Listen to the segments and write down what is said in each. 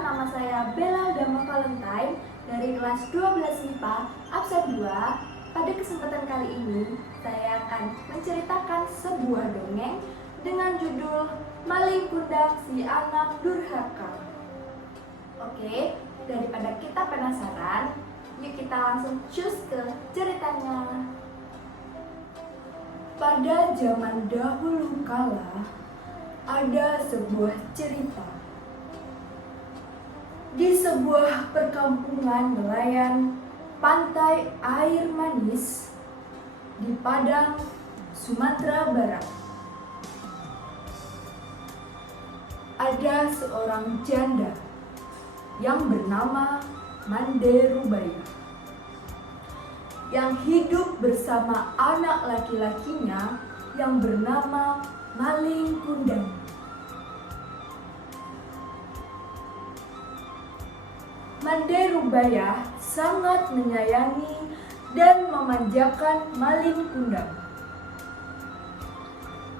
nama saya Bella Dama Valentine dari kelas 12 MIPA absen 2. Pada kesempatan kali ini, saya akan menceritakan sebuah dongeng dengan judul Maling Kundak Si Anak Durhaka. Oke, daripada kita penasaran, yuk kita langsung cus ke ceritanya. Pada zaman dahulu kala, ada sebuah cerita. Di sebuah perkampungan nelayan pantai air manis di Padang, Sumatera Barat, ada seorang janda yang bernama Mande Rubaya yang hidup bersama anak laki-lakinya yang bernama Maling Kundang. Mande Rubaya sangat menyayangi dan memanjakan Maling Kundang.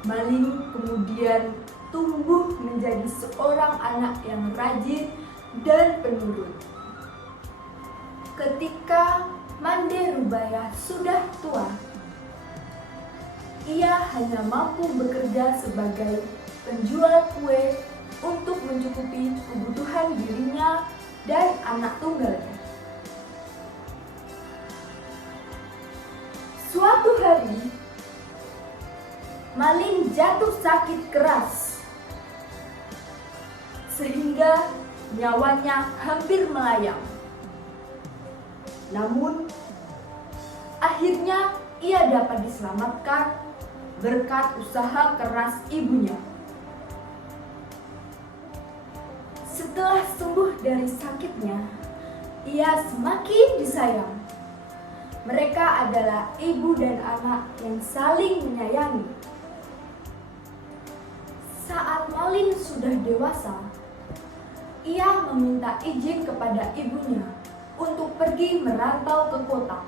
Maling kemudian tumbuh menjadi seorang anak yang rajin dan penurut. Ketika Mande Rubaya sudah tua, ia hanya mampu bekerja sebagai penjual kue untuk mencukupi kebutuhan dirinya dan anak tunggalnya. Suatu hari, Maling jatuh sakit keras sehingga nyawanya hampir melayang. Namun, akhirnya ia dapat diselamatkan berkat usaha keras ibunya. Setelah sembuh dari sakitnya, ia semakin disayang. Mereka adalah ibu dan anak yang saling menyayangi. Saat Maling sudah dewasa, ia meminta izin kepada ibunya untuk pergi merantau ke kota.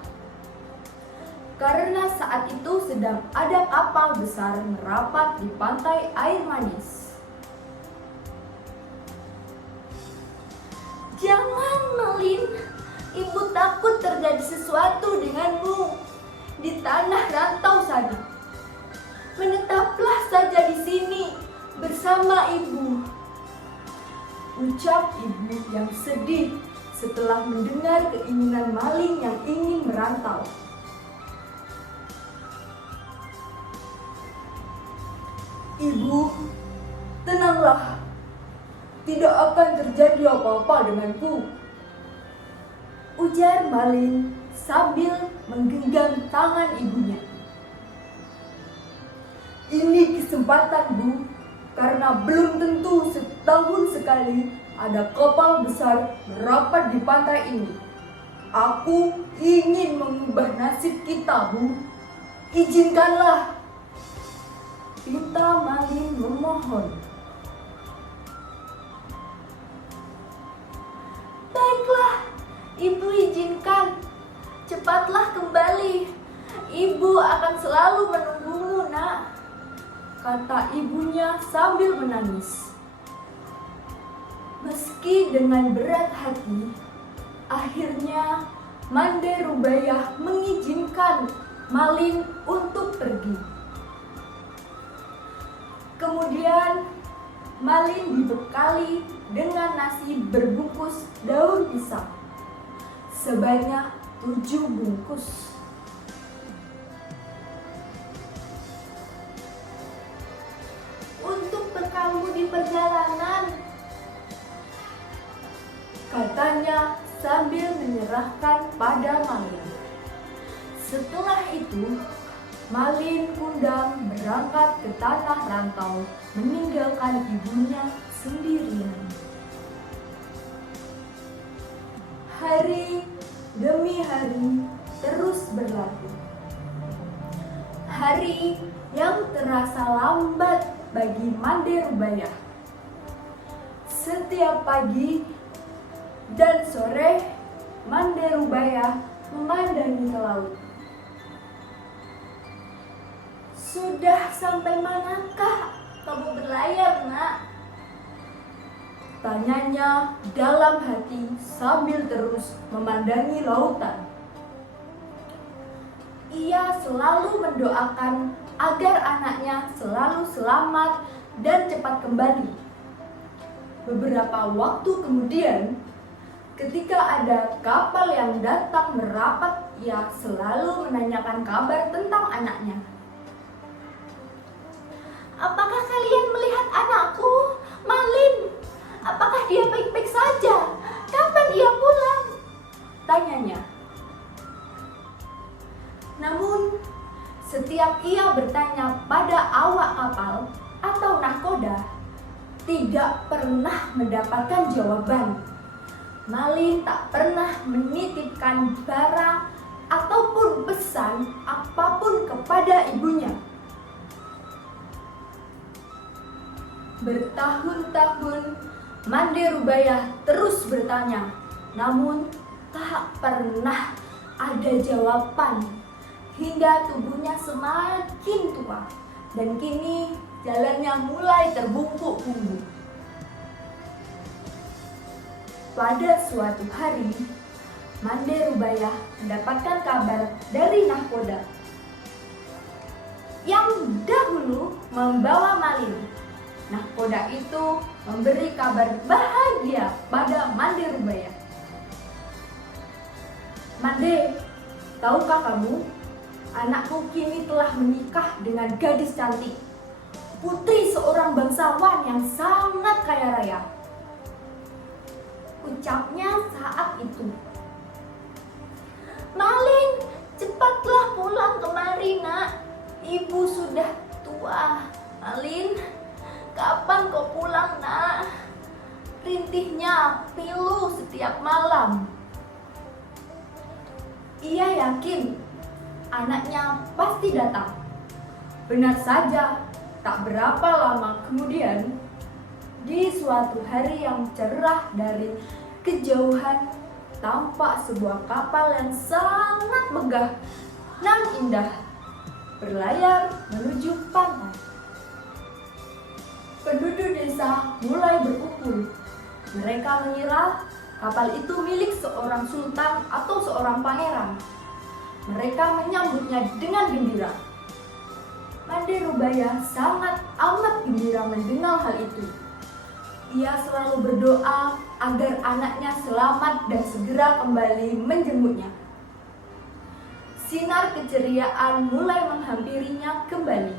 Karena saat itu sedang ada kapal besar merapat di pantai air manis. "Jangan, Maling, ibu takut terjadi sesuatu denganmu di tanah rantau sana. Menetaplah saja di sini bersama ibu," ucap ibu yang sedih setelah mendengar keinginan Maling yang ingin merantau. "Ibu, tenanglah. Tidak akan terjadi apa-apa denganku," ujar Maling sambil menggenggam tangan ibunya. "Ini kesempatan, Bu, karena belum tentu setahun sekali ada kapal besar merapat di pantai ini. Aku ingin mengubah nasib kita, Bu. Izinkanlah," pinta Maling memohon. "Baiklah, ibu izinkan. Cepatlah kembali. Ibu akan selalu menunggumu, Nak," kata ibunya sambil menangis. Meski dengan berat hati, akhirnya Mande Rubaya mengizinkan Maling untuk pergi. Kemudian Maling dibekali dengan nasi berbungkus daun pisang sebanyak 7 bungkus. "Untuk bekalmu di perjalanan," katanya sambil menyerahkan pada Maling. Setelah itu, Maling Kundang berangkat ke tanah rantau meninggalkan ibunya sendirian. Hari demi hari terus berlalu. Hari yang terasa lambat bagi Mande Rubaya. Setiap pagi dan sore, Mande Rubaya memandangi ke laut. "Sudah sampai manakah kamu berlayar, Nak?" tanyanya dalam hati sambil terus memandangi lautan. Ia selalu mendoakan agar anaknya selalu selamat dan cepat kembali. Beberapa waktu kemudian, ketika ada kapal yang datang merapat, ia selalu menanyakan kabar tentang anaknya. "Apakah kalian melihat anakku, Malin? Apakah dia baik-baik saja? Kapan dia pulang?" tanyanya. Namun, setiap ia bertanya pada awak kapal atau nahkoda, tidak pernah mendapatkan jawaban. Malin tak pernah menitipkan barang ataupun pesan apapun kepada ibunya. Bertahun-tahun Mande Rubaiyah terus bertanya, namun tak pernah ada jawaban hingga tubuhnya semakin tua dan kini jalannya mulai terbungkuk-bungkuk. Pada suatu hari, Mande Rubaiyah mendapatkan kabar dari nahkoda yang dahulu membawa Malin. Nahkoda itu memberi kabar bahagia pada Mande Rubaiyah. "Mande, tahukah kamu, anakku kini telah menikah dengan gadis cantik, putri seorang bangsawan yang sangat kaya raya," ucapnya saat itu. "Malin, cepatlah pulang kemari, Nak. Ibu sudah tua." "Malin, kapan kau pulang, Nak? Rintihnya pilu setiap malam." Ia yakin anaknya pasti datang. Benar saja, tak berapa lama kemudian, di suatu hari yang cerah dari kejauhan, tampak sebuah kapal yang sangat megah nan indah berlayar menuju pantai. Penduduk desa mulai berkumpul. Mereka mengira kapal itu milik seorang sultan atau seorang pangeran. Mereka menyambutnya dengan gembira. Mande Rubaiyah sangat amat gembira mendengar hal itu. Ia selalu berdoa agar anaknya selamat dan segera kembali menjemputnya. Sinar keceriaan mulai menghampirinya kembali.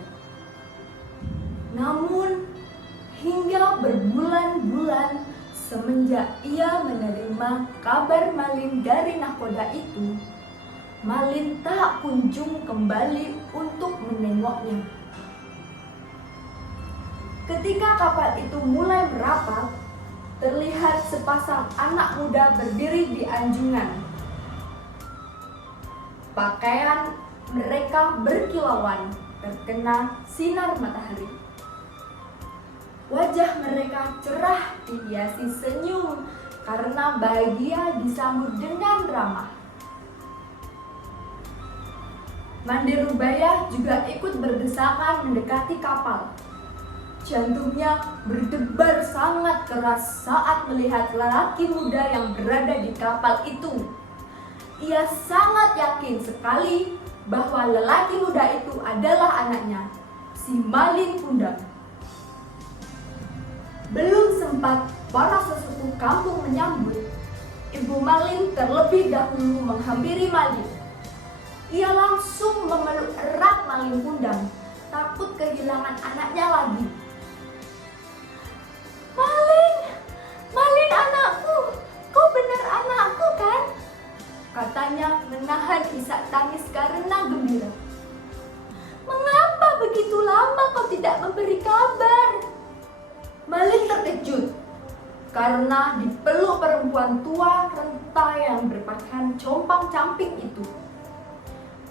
Namun, hingga berbulan-bulan semenjak ia menerima kabar Malin dari nahkoda itu, Malin tak kunjung kembali untuk menengoknya. Ketika kapal itu mulai merapat, terlihat sepasang anak muda berdiri di anjungan. Pakaian mereka berkilauan terkena sinar matahari. Wajah mereka cerah dihiasi senyum karena bahagia disambut dengan ramah. Mande Rubaiyah juga ikut berdesakan mendekati kapal. Jantungnya berdebar sangat keras saat melihat lelaki muda yang berada di kapal itu. Ia sangat yakin sekali bahwa lelaki muda itu adalah anaknya, si Malin Kundang. Belum sempat para sesepuh kampung menyambut, Ibu Malin terlebih dahulu menghampiri Malin. Ia langsung memeluk erat Malin Kundang, takut kehilangan anaknya lagi. "Malin, Malin anakku, kau benar anakku kan?" katanya menahan isak tangis karena gembira. "Mengapa begitu lama kau tidak memberi kabar?" Malin terkejut karena dipeluk perempuan tua renta yang berpakaian compang-camping itu.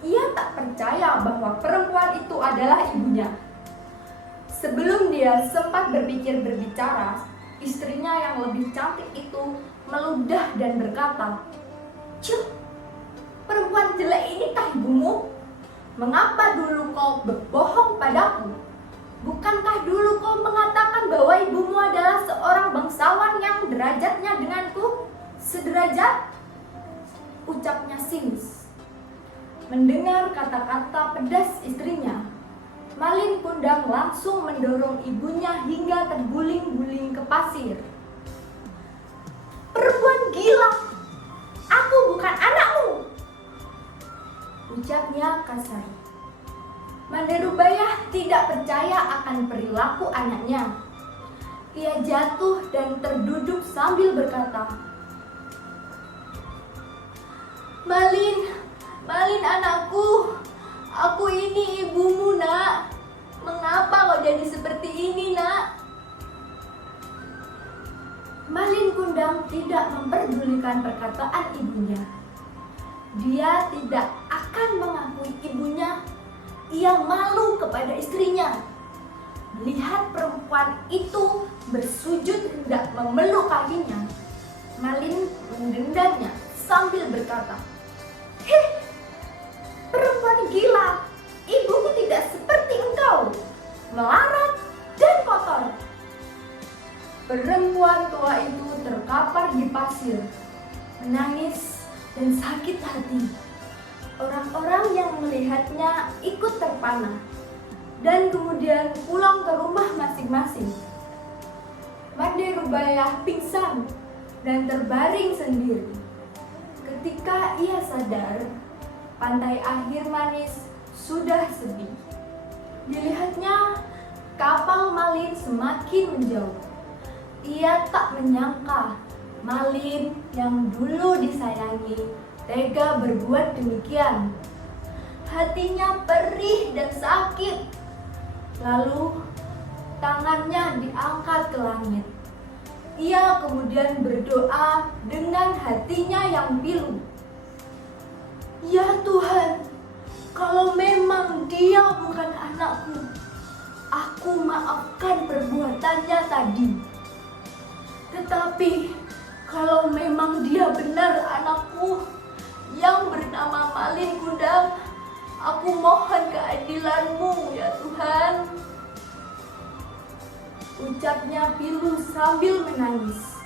Ia tak percaya bahwa perempuan itu adalah ibunya. Sebelum dia sempat berpikir berbicara, istrinya yang lebih cantik itu meludah dan berkata, "Cuk, perempuan jelek ini kah ibumu? Mengapa dulu kau berbohong padaku? Bukankah dulu kau mengatakan bahwa ibumu adalah seorang bangsawan yang Sederajat, ucapnya sinis. Mendengar kata-kata pedas istrinya, Malin Kundang langsung mendorong ibunya hingga terguling-guling ke pasir. "Perempuan gila, aku bukan anakmu," ucapnya kasar. Manderubaya tidak percaya akan perilaku anaknya. Ia jatuh dan terduduk sambil berkata, Malin anakku, aku ini ibumu nak. Mengapa kau jadi seperti ini nak?" Malin Kundang tidak memperdulikan perkataan ibunya. Dia tidak akan mengakui ibunya. Ia malu kepada istrinya. Melihat perempuan itu bersujud hendak memeluk kakinya, Malin mendendamnya sambil berkata, "Heh, perempuan gila, ibuku tidak seperti engkau, melarat dan kotor." Perempuan tua itu terkapar di pasir, menangis dan sakit hati. Orang-orang yang melihatnya ikut terpana dan kemudian pulang ke rumah masing-masing. Manderubaya pingsan dan terbaring sendiri. Ketika ia sadar, pantai akhir manis sudah sepi. Dilihatnya, kapal Malin semakin menjauh. Ia tak menyangka Malin yang dulu disayangi tega berbuat demikian. Hatinya perih dan sakit. Lalu tangannya diangkat ke langit. Ia kemudian berdoa dengan hatinya yang pilu. "Ya Tuhan, kalau memang dia bukan anakku, aku maafkan perbuatannya tadi. Tetapi kalau memang dia benar anakku yang bernama Malin Kundang, aku mohon keadilan-Mu ya Tuhan," ucapnya pilu sambil menangis.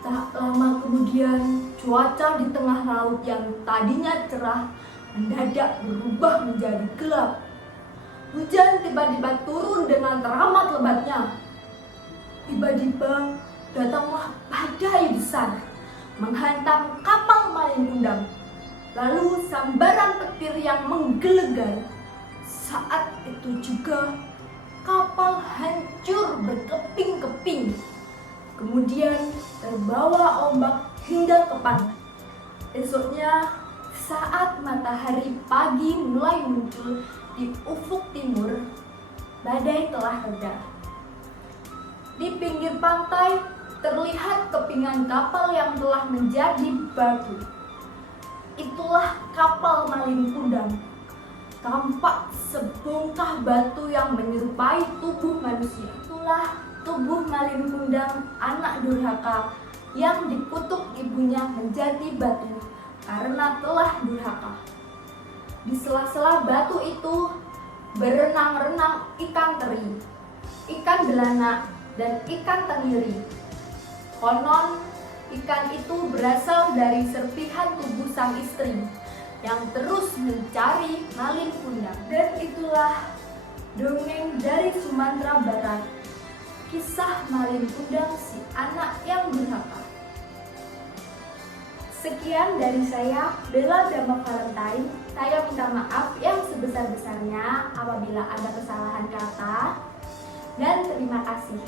Tak lama kemudian, cuaca di tengah laut yang tadinya cerah mendadak berubah menjadi gelap. Hujan tiba-tiba turun dengan teramat lebatnya. Tiba-tiba datanglah badai besar menghantam kapal Malin Kundang. Lalu sambaran petir yang menggelegar. Saat itu juga kapal hancur berkeping-keping. Kemudian terbawa ombak hingga ke pantai. Esoknya, saat matahari pagi mulai muncul di ufuk timur, badai telah reda. Di pinggir pantai terlihat kepingan kapal yang telah menjadi batu. Itulah kapal Malin Kundang. Tampak sebongkah batu yang menyerupai tubuh manusia. Itulah tubuh Malin Kundang, anak durhaka yang dikutuk ibunya menjadi batu karena telah durhaka. Di sela-sela batu itu berenang-renang ikan teri, ikan belanak, dan ikan tenggiri. Konon ikan itu berasal dari serpihan tubuh sang istri yang terus mencari Malin Kundang. Dan itulah dongeng dari Sumatera Barat, kisah Malin Kundang si anak yang durhaka. Sekian dari saya, Bella Dama Valentine. Saya minta maaf yang sebesar-besarnya apabila ada kesalahan kata, dan terima kasih.